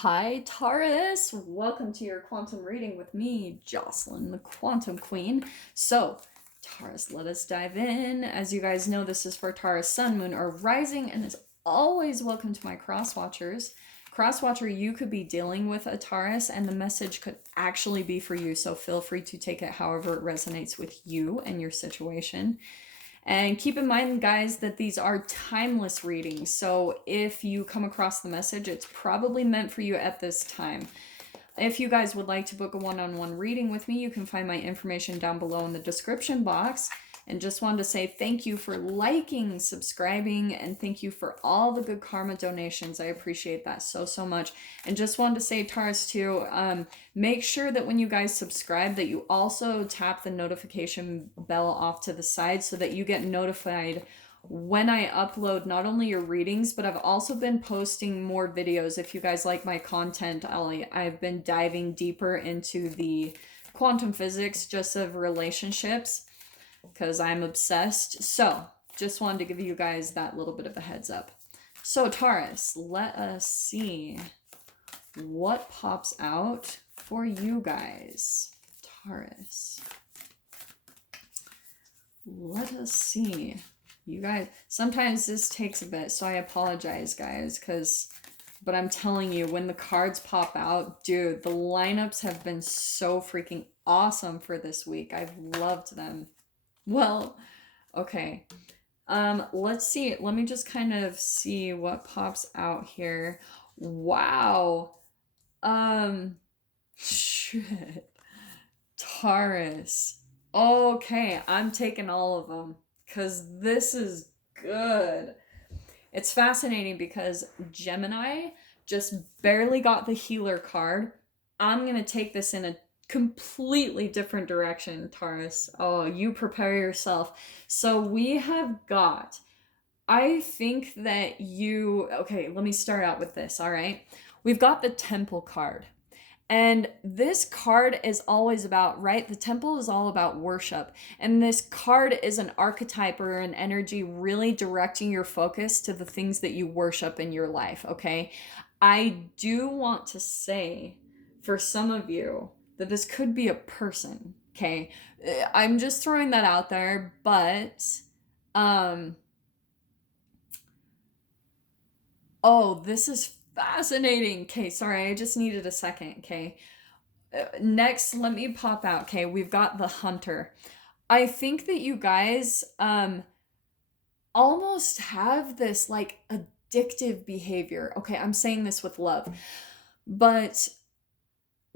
Hi, Taurus. Welcome to your quantum reading with me, Jocelyn, the Quantum Queen. So, Taurus, let us dive in. As you guys know, this is for Taurus, Sun, Moon, or Rising, and as always, welcome to my Crosswatchers. Crosswatcher, you could be dealing with a Taurus, and the message could actually be for you, so feel free to take it however it resonates with you and your situation. And keep in mind, guys, that these are timeless readings. So if you come across the message, it's probably meant for you at this time. If you guys would like to book a one-on-one reading with me, you can find my information down below in the description box. And just wanted to say thank you for liking, subscribing, and thank you for all the good karma donations. I appreciate that so much. And just wanted to say, Taurus, too, make sure that when you guys subscribe that you also tap the notification bell off to the side so that you get notified when I upload not only your readings, but I've also been posting more videos. If you guys like my content, I've been diving deeper into the quantum physics just of relationships because I'm obsessed. So just wanted to give you guys that little bit of a heads up. So Taurus, let us see what pops out for you guys. Taurus. Let us see. You guys, sometimes this takes a bit, so I apologize, guys, but I'm telling you, when the cards pop out, dude, the lineups have been so freaking awesome for this week. I've loved them. Well, okay. Let's see. Let me just kind of see what pops out here. Wow. Shit. Taurus. Okay, I'm taking all of them because this is good. It's fascinating because Gemini just barely got the healer card. I'm going to take this in a completely different direction, Taurus. Oh, you prepare yourself. So we have got, I think that you, okay, let me start out with this, all right? We've got the Temple card. And this card is always about, right? The temple is all about worship. And this card is an archetype or an energy really directing your focus to the things that you worship in your life, okay? I do want to say for some of you that this could be a person, okay? I'm just throwing that out there, but oh, this is fascinating. Okay, sorry, I just needed a second, okay? Next, let me pop out. Okay, we've got the hunter. I think that you guys almost have this like addictive behavior. Okay, I'm saying this with love, but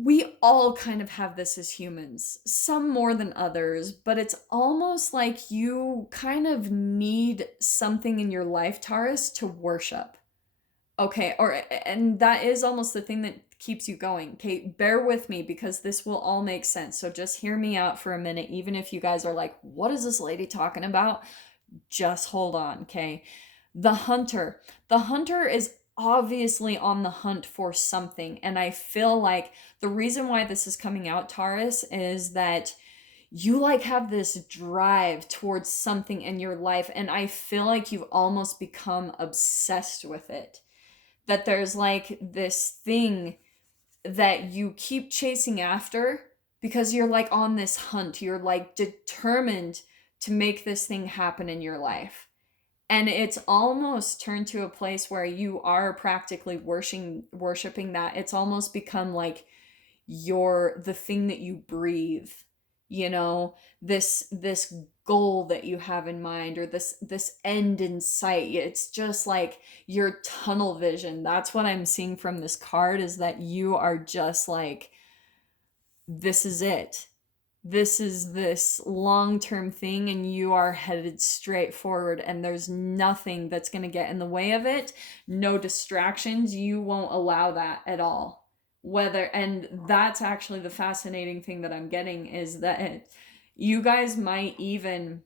we all kind of have this as humans, some more than others, but it's almost like you kind of need something in your life, Taurus, to worship. Okay, and that is almost the thing that keeps you going. Okay, bear with me because this will all make sense. So just hear me out for a minute, even if you guys are like, what is this lady talking about? Just hold on, okay? The hunter. The hunter is obviously on the hunt for something. And I feel like the reason why this is coming out, Taurus, is that you like have this drive towards something in your life. And I feel like you've almost become obsessed with it. That there's like this thing that you keep chasing after because you're like on this hunt. You're like determined to make this thing happen in your life. And it's almost turned to a place where you are practically worshiping that. It's almost become like the thing that you breathe, you know, this goal that you have in mind, or this end in sight. It's just like your tunnel vision. That's what I'm seeing from this card, is that you are just like, this is it. This is this long-term thing, and you are headed straight forward, and there's nothing that's going to get in the way of it. No distractions. You won't allow that at all. And that's actually the fascinating thing that I'm getting, is that you guys might even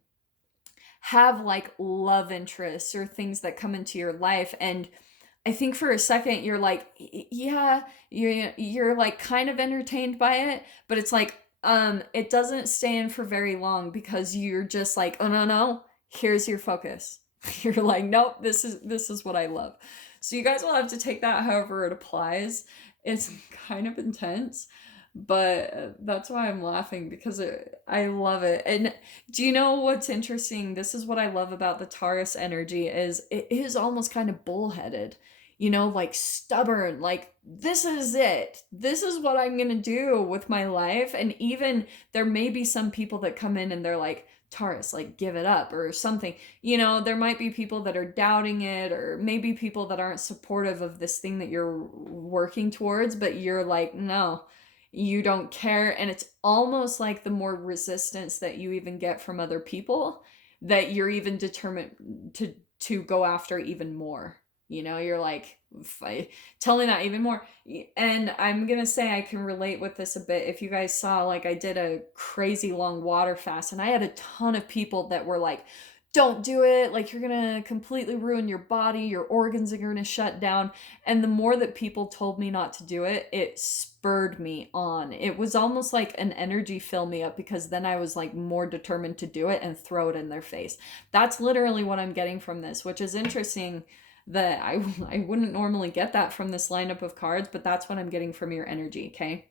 have like love interests or things that come into your life, and I think for a second you're like, yeah, you're like kind of entertained by it, but it's like it doesn't stay in for very long because you're just like, oh no, here's your focus. You're like, nope, this is what I love. So you guys will have to take that however it applies. It's kind of intense, but that's why I'm laughing, because I love it. And do you know what's interesting? This is what I love about the Taurus energy, is it is almost kind of bullheaded. You know, like stubborn, like this is it. This is what I'm going to do with my life. And even there may be some people that come in and they're like, Taurus, like give it up or something. You know, there might be people that are doubting it, or maybe people that aren't supportive of this thing that you're working towards, but you're like, no, you don't care. And it's almost like the more resistance that you even get from other people, that you're even determined to go after even more. You know, you're like, tell me that even more. And I'm gonna say I can relate with this a bit. If you guys saw, like, I did a crazy long water fast, and I had a ton of people that were like, don't do it, like you're gonna completely ruin your body, your organs are gonna shut down. And the more that people told me not to do it, it spurred me on. It was almost like an energy fill me up, because then I was like more determined to do it and throw it in their face. That's literally what I'm getting from this, which is interesting, that I wouldn't normally get that from this lineup of cards, but that's what I'm getting from your energy, okay?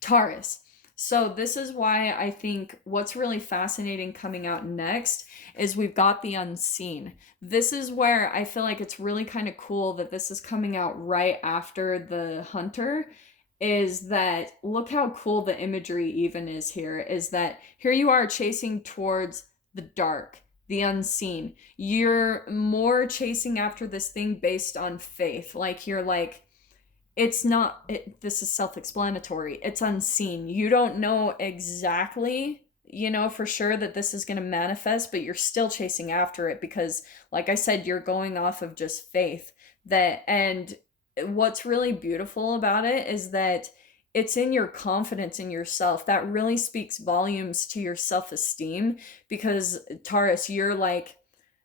Taurus. So this is why I think what's really fascinating coming out next is we've got the unseen. This is where I feel like it's really kind of cool that this is coming out right after the hunter. Is that, look how cool the imagery even is here, is that here you are chasing towards the dark, the unseen. You're more chasing after this thing based on faith. Like you're like, it's not this is self-explanatory, it's unseen. You don't know exactly, you know, for sure that this is going to manifest, but you're still chasing after it, because like I said, you're going off of just faith. That, and what's really beautiful about it is that it's in your confidence in yourself that really speaks volumes to your self-esteem, because Taurus, you're like,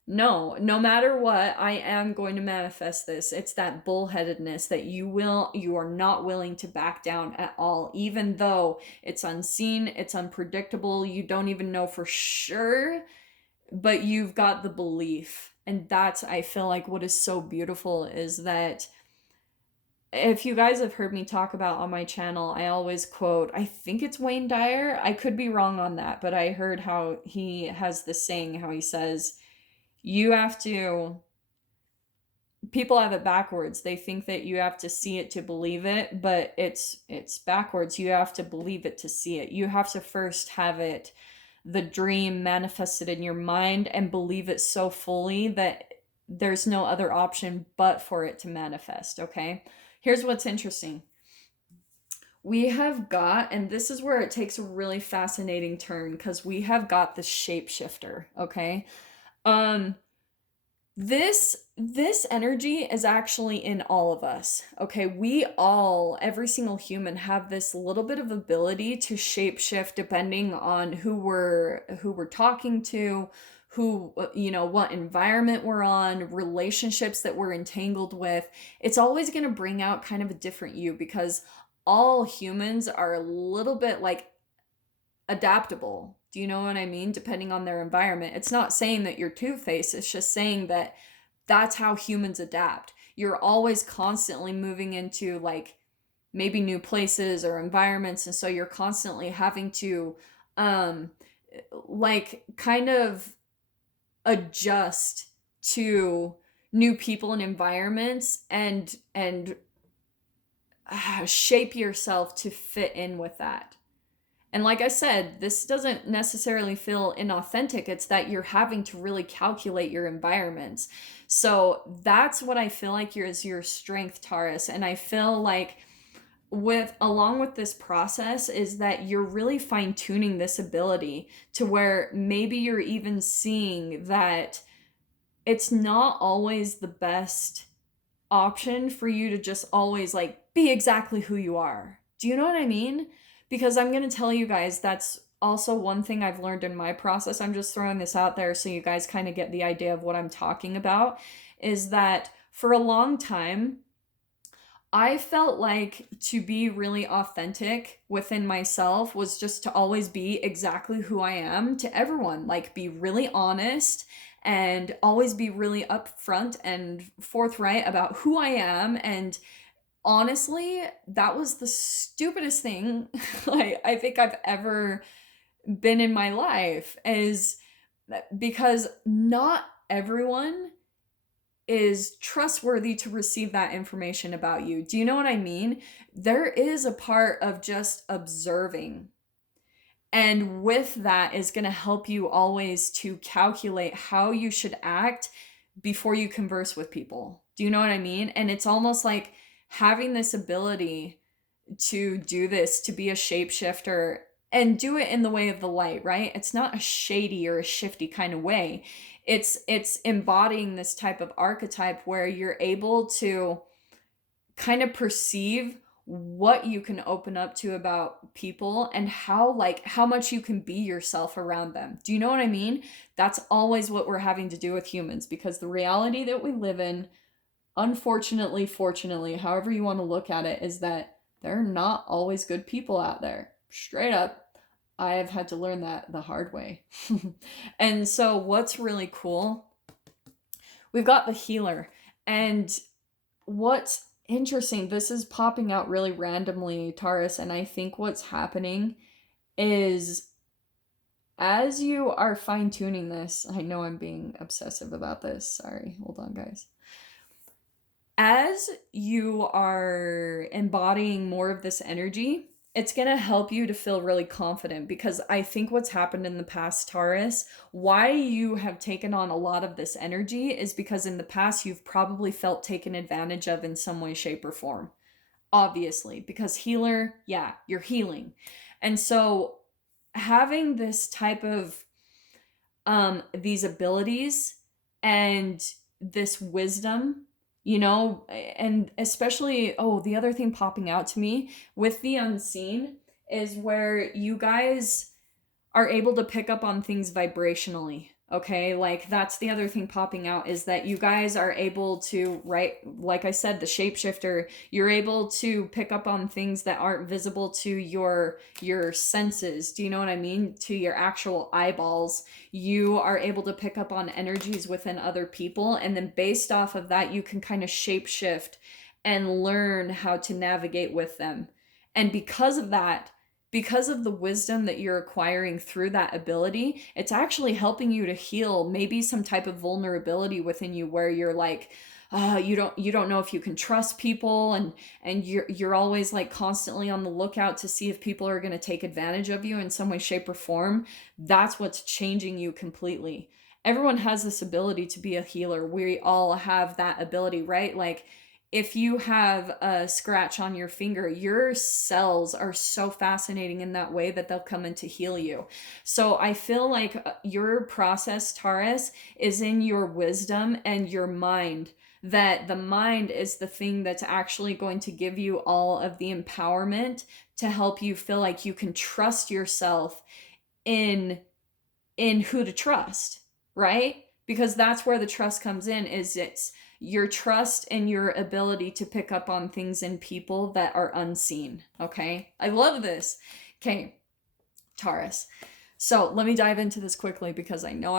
no matter what, I am going to manifest this. It's that bullheadedness that you are not willing to back down at all, even though it's unseen, it's unpredictable, you don't even know for sure, but you've got the belief. And that's, I feel like, what is so beautiful is that, if you guys have heard me talk about on my channel, I always quote, I think it's Wayne Dyer, I could be wrong on that, but I heard how he has this saying, how he says, you have to, people have it backwards. They think that you have to see it to believe it, but it's backwards. You have to believe it to see it. You have to first have it, the dream manifested in your mind, and believe it so fully that there's no other option but for it to manifest, okay? Here's what's interesting. We have got, and this is where it takes a really fascinating turn, because we have got the shapeshifter, okay? This energy is actually in all of us. Okay, we all, every single human, have this little bit of ability to shapeshift depending on who we're talking to, who, you know, what environment we're on, relationships that we're entangled with. It's always going to bring out kind of a different you, because all humans are a little bit like adaptable. Do you know what I mean? Depending on their environment. It's not saying that you're two-faced. It's just saying that that's how humans adapt. You're always constantly moving into like maybe new places or environments. And so you're constantly having to like kind of adjust to new people and environments, and shape yourself to fit in with that. And like I said, this doesn't necessarily feel inauthentic. It's that you're having to really calculate your environments. So that's what I feel like is your strength, Taurus. And I feel like along with this process is that you're really fine-tuning this ability to where maybe you're even seeing that it's not always the best option for you to just always like be exactly who you are. Do you know what I mean? Because I'm going to tell you guys, that's also one thing I've learned in my process. I'm just throwing this out there so you guys kind of get the idea of what I'm talking about, is that for a long time, I felt like to be really authentic within myself was just to always be exactly who I am to everyone, like be really honest and always be really upfront and forthright about who I am. And honestly, that was the stupidest thing I think I've ever been in my life, is because not everyone is trustworthy to receive that information about you. Do you know what I mean? There is a part of just observing. And with that is going to help you always to calculate how you should act before you converse with people. Do you know what I mean? And it's almost like having this ability to do this, to be a shapeshifter and do it in the way of the light, right? It's not a shady or a shifty kind of way. It's embodying this type of archetype where you're able to kind of perceive what you can open up to about people and how much you can be yourself around them. Do you know what I mean? That's always what we're having to do with humans, because the reality that we live in, unfortunately, fortunately, however you want to look at it, is that there are not always good people out there. Straight up. I have had to learn that the hard way. And so what's really cool, we've got the healer. And what's interesting, this is popping out really randomly, Taurus, and I think what's happening is as you are fine-tuning this, I know I'm being obsessive about this. Sorry, hold on, guys. As you are embodying more of this energy, it's going to help you to feel really confident, because I think what's happened in the past, Taurus, why you have taken on a lot of this energy is because in the past you've probably felt taken advantage of in some way, shape, or form. Obviously, because healer, yeah, you're healing. And so having this type of these abilities and this wisdom, you know, and especially, oh, the other thing popping out to me with the unseen is where you guys are able to pick up on things vibrationally. Okay, like that's the other thing popping out, is that you guys are able to, right, like I said, the shapeshifter, you're able to pick up on things that aren't visible to your senses. Do you know what I mean? To your actual eyeballs. You are able to pick up on energies within other people, and then based off of that, you can kind of shapeshift and learn how to navigate with them. And because of that, because of the wisdom that you're acquiring through that ability, it's actually helping you to heal maybe some type of vulnerability within you where you're like, you don't know if you can trust people, and you're always like constantly on the lookout to see if people are going to take advantage of you in some way, shape, or form. That's what's changing you completely. Everyone has this ability to be a healer. We all have that ability, right? Like, if you have a scratch on your finger, your cells are so fascinating in that way that they'll come in to heal you. So I feel like your process, Taurus, is in your wisdom and your mind. That the mind is the thing that's actually going to give you all of the empowerment to help you feel like you can trust yourself in who to trust, right? Because that's where the trust comes in, is it's your trust and your ability to pick up on things in people that are unseen. Okay, I love this. Okay, Taurus. So let me dive into this quickly, because I know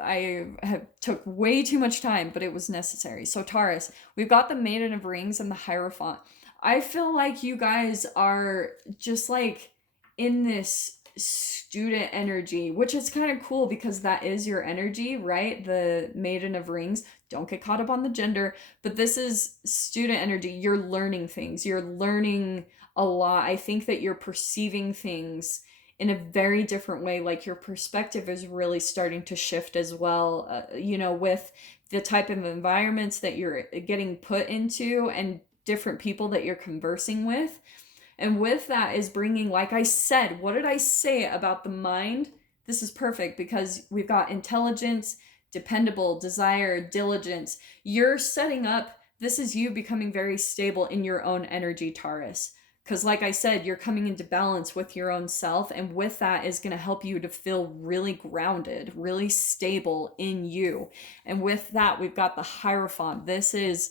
I have took way too much time, but it was necessary. So Taurus, we've got the Maiden of Rings and the Hierophant. I feel like you guys are just like in this student energy, which is kind of cool because that is your energy, right? The Maiden of Rings. Don't get caught up on the gender, but this is student energy. You're learning things. You're learning a lot. I think that you're perceiving things in a very different way. Like your perspective is really starting to shift as well, you know, with the type of environments that you're getting put into and different people that you're conversing with. And with that is bringing, like I said, what did I say about the mind? This is perfect because we've got intelligence, dependable, desire, diligence. You're setting up, this is you becoming very stable in your own energy, Taurus. Because like I said, you're coming into balance with your own self. And with that is going to help you to feel really grounded, really stable in you. And with that, we've got the Hierophant. This is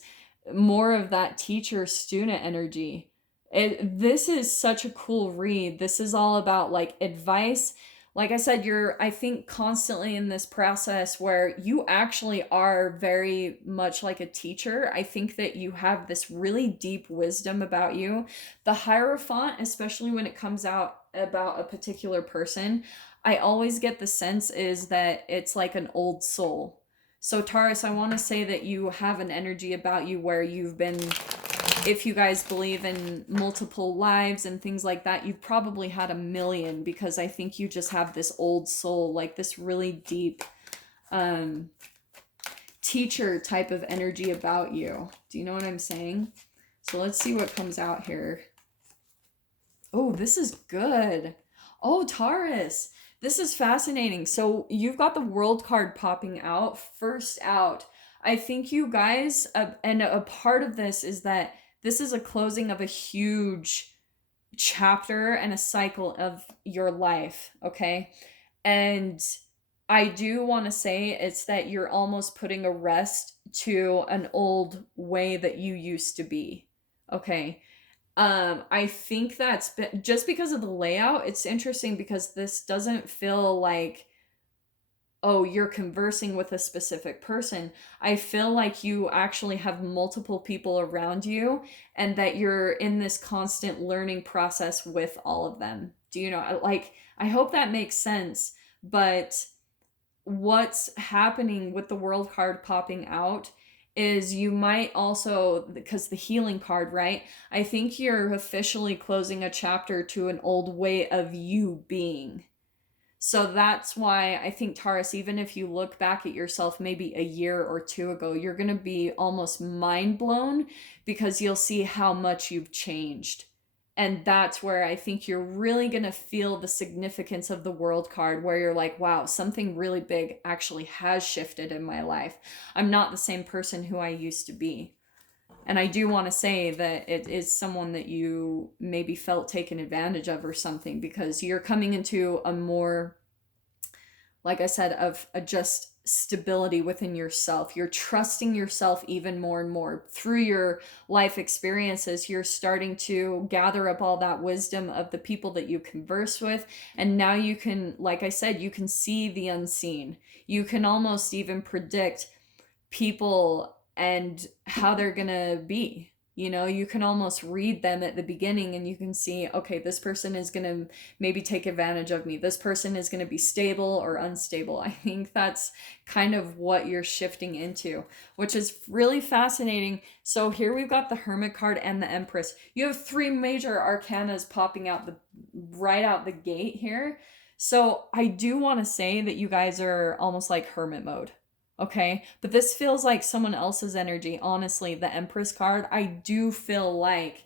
more of that teacher-student energy. This is such a cool read. This is all about like advice, like I said, you're, I think, constantly in this process where you actually are very much like a teacher. I think that you have this really deep wisdom about you. The Hierophant, especially when it comes out about a particular person, I always get the sense is that it's like an old soul. So, Taurus, I want to say that you have an energy about you where you've been, if you guys believe in multiple lives and things like that, you've probably had a million, because I think you just have this old soul, like this really deep teacher type of energy about you. Do you know what I'm saying? So let's see what comes out here. Oh, this is good. Oh, Taurus, this is fascinating. So you've got the World card popping out first out. I think you guys, and a part of this is that this is a closing of a huge chapter and a cycle of your life, okay? And I do want to say it's that you're almost putting a rest to an old way that you used to be, okay? I think that's been, just because of the layout, it's interesting because this doesn't feel like, oh, you're conversing with a specific person. I feel like you actually have multiple people around you and that you're in this constant learning process with all of them. Do you know? Like, I hope that makes sense. But what's happening with the World card popping out is you might also, because the healing card, right? I think you're officially closing a chapter to an old way of you being. So that's why I think, Taurus, even if you look back at yourself maybe a year or two ago, you're going to be almost mind blown because you'll see how much you've changed. And that's where I think you're really going to feel the significance of the World card, where you're like, wow, something really big actually has shifted in my life. I'm not the same person who I used to be. And I do want to say that it is someone that you maybe felt taken advantage of or something, because you're coming into a more, like I said, of a just stability within yourself. You're trusting yourself even more and more. Through your life experiences, you're starting to gather up all that wisdom of the people that you converse with. And now you can, like I said, you can see the unseen. You can almost even predict people and how they're gonna be. You know, you can almost read them at the beginning and you can see, okay, this person is gonna maybe take advantage of me. This person is gonna be stable or unstable. I think that's kind of what you're shifting into, which is really fascinating. So here we've got the Hermit card and the Empress. You have three major arcanas popping out right out the gate here. So I do want to say that you guys are almost like hermit mode. Okay, but this feels like someone else's energy. Honestly, the Empress card, I do feel like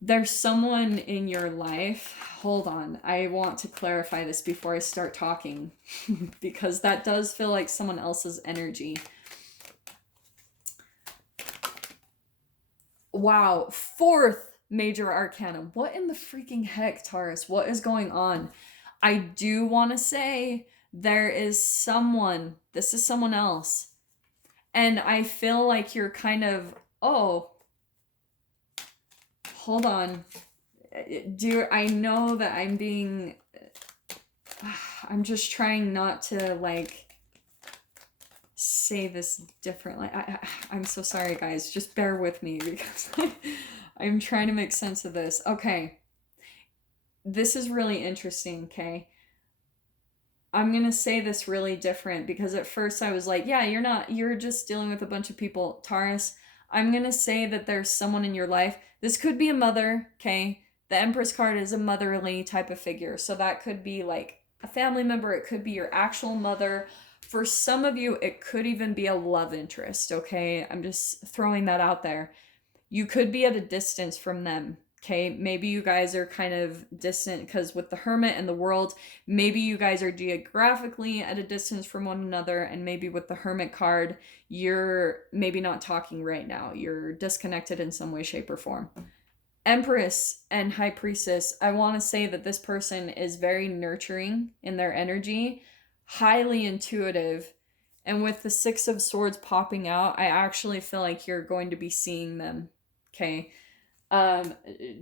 there's someone in your life. Hold on, I want to clarify this before I start talking because that does feel like someone else's energy. Wow, fourth major arcana. What in the freaking heck, Taurus? What is going on? I do want to say there is someone, this is someone else. And I feel like you're kind of, oh, hold on. I know that I'm being, I'm just trying not to like say this differently. I'm so sorry, guys. Just bear with me because I'm trying to make sense of this. Okay. This is really interesting, okay? I'm going to say this really different because at first I was like, yeah, you're just dealing with a bunch of people. Taurus, I'm going to say that there's someone in your life. This could be a mother, okay? The Empress card is a motherly type of figure. So that could be like a family member. It could be your actual mother. For some of you, it could even be a love interest, okay? I'm just throwing that out there. You could be at a distance from them. Okay, maybe you guys are kind of distant because with the Hermit and the World, maybe you guys are geographically at a distance from one another, and maybe with the Hermit card, you're maybe not talking right now. You're disconnected in some way, shape, or form. Empress and High Priestess, I want to say that this person is very nurturing in their energy, highly intuitive, and with the Six of Swords popping out, I actually feel like you're going to be seeing them. Okay.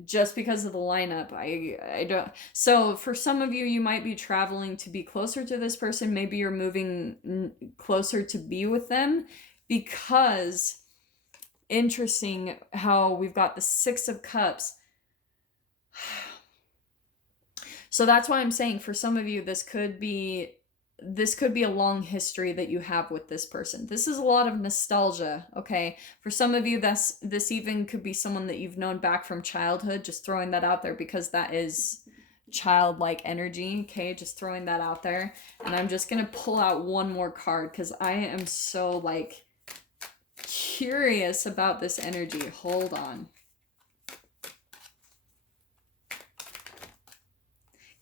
just because of the lineup. I don't. So for some of you, you might be traveling to be closer to this person. Maybe you're moving closer to be with them, because interesting how we've got the Six of Cups. So that's why I'm saying for some of you, this could be a long history that you have with this person. This is a lot of nostalgia, okay? For some of you, this even could be someone that you've known back from childhood, just throwing that out there because that is childlike energy, okay? Just throwing that out there. And I'm just gonna pull out one more card because I am so, like, curious about this energy. Hold on.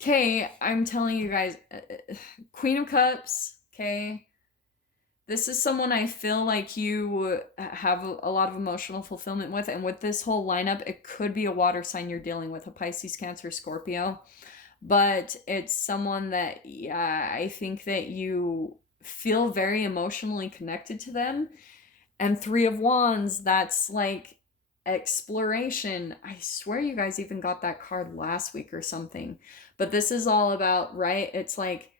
Okay, I'm telling you guys, Queen of Cups, okay? This is someone I feel like you have a lot of emotional fulfillment with, and with this whole lineup, it could be a water sign you're dealing with, a Pisces, Cancer, Scorpio. But it's someone that, yeah, I think that you feel very emotionally connected to them. And Three of Wands, that's like exploration. I swear you guys even got that card last week or something. But this is all about, right? It's like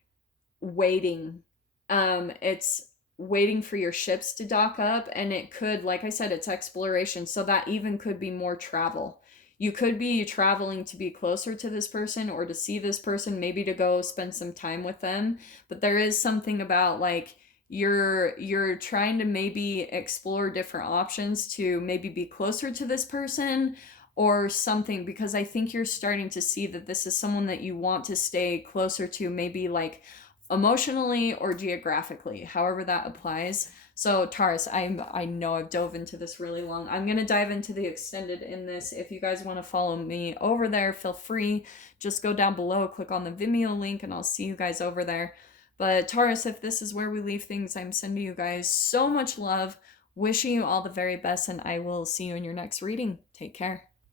waiting. It's waiting for your ships to dock up, and it could, like I said, it's exploration. So that even could be more travel. You could be traveling to be closer to this person or to see this person, maybe to go spend some time with them. But there is something about, like, you're trying to maybe explore different options to maybe be closer to this person or something, because I think you're starting to see that this is someone that you want to stay closer to, maybe like emotionally or geographically, however that applies. So Taurus, I know I've dove into this really long. I'm going to dive into the extended in this. If you guys want to follow me over there, feel free. Just go down below, click on the Vimeo link, and I'll see you guys over there. But Taurus, if this is where we leave things, I'm sending you guys so much love, wishing you all the very best, and I will see you in your next reading. Take care.